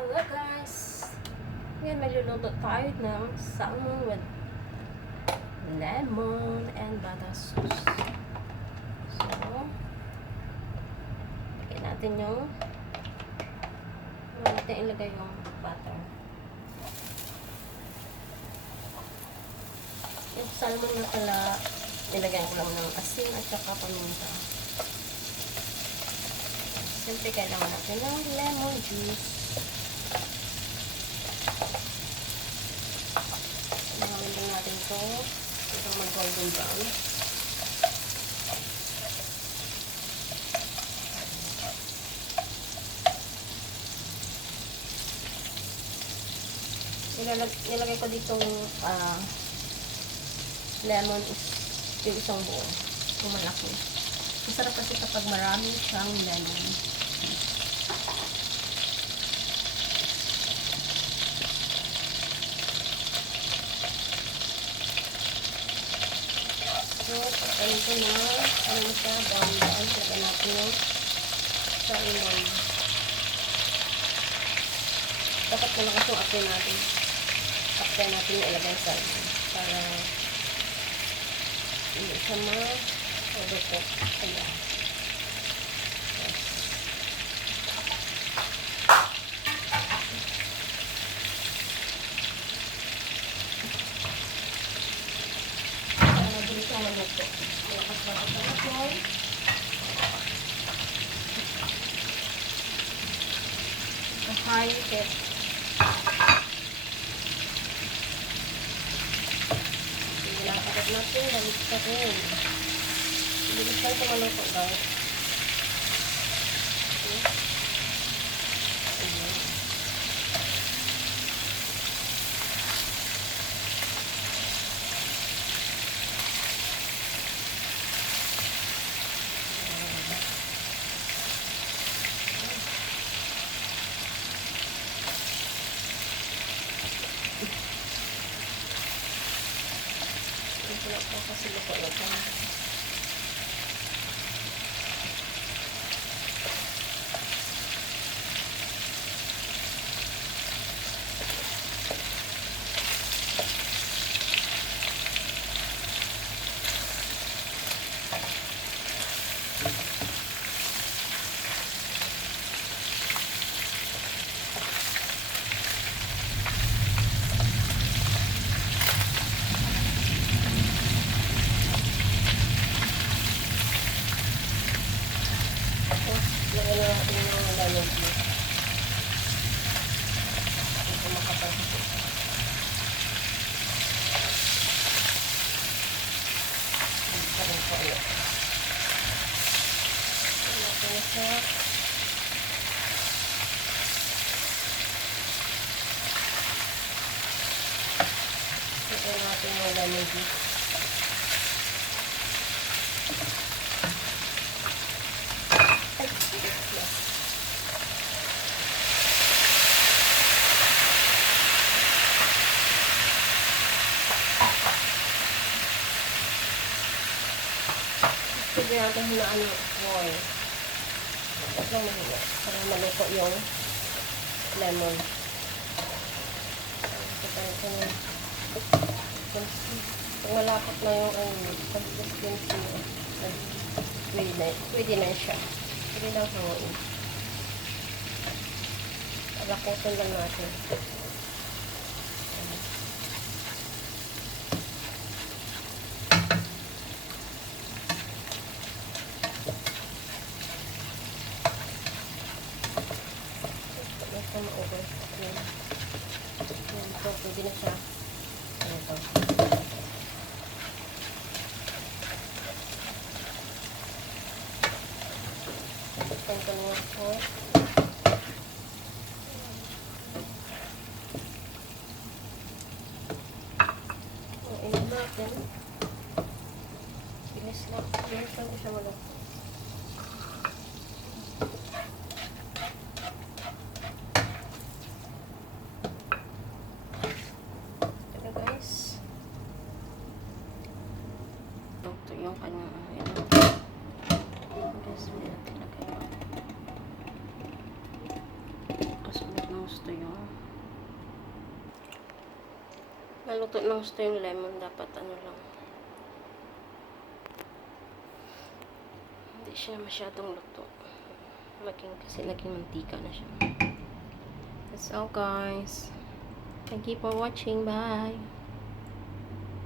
Hello guys! Ngayon magluluto tayo ng salmon with lemon and butter sauce. So, lagyan natin yung natin ilagay yung butter. Yung salmon na pala, nilagyan ko lang ng asin at saka paminta. Siyempre, kailangan natin ng lemon juice. Nangawin lang natin ito hanggang mag-golden brown. Nilagay ko ditong lemon is yung isang buo. Yung malaki. Masarap kasi kapag marami siyang lemon. So, patayin ko na ano siya, brown. Lagyan natin yung salmon. Dapat malakas yung apoy natin. After natin yung ilagay sa salmon. Para hindi siya ma-overcook. Ayan. Mabilis yung maluto. Malakas ba ito sa apoy? High heat. Nakakapag natin, balik ka rin. Bilis lang ito maluto guys. Wala po kasi luto na ito. Lagyan na natin yung lemon juice. Ito makapagpapit. Ito rin po ulit. Ito na siya. Ito natin yung lemon juice. Sige natin hinaan ng oil. Ito lang mahiga. Para maluto yung lemon. Pag malapot na yung consistency, pwede na siya. Pwede lang hanguin. Lakotan lang natin. Ito ma-over. Ito, pwede na siya. Ito. Ito ko na ito. Inom natin. Bilis lang. Bilis lang siya malaki. Ito yung kanyang kasunod ng gusto yung maluto ng gusto yung lemon. Dapat ano lang, hindi siya masyadong luto. Kasi naging mantika na siya. That's all guys. Thank you for watching. Bye.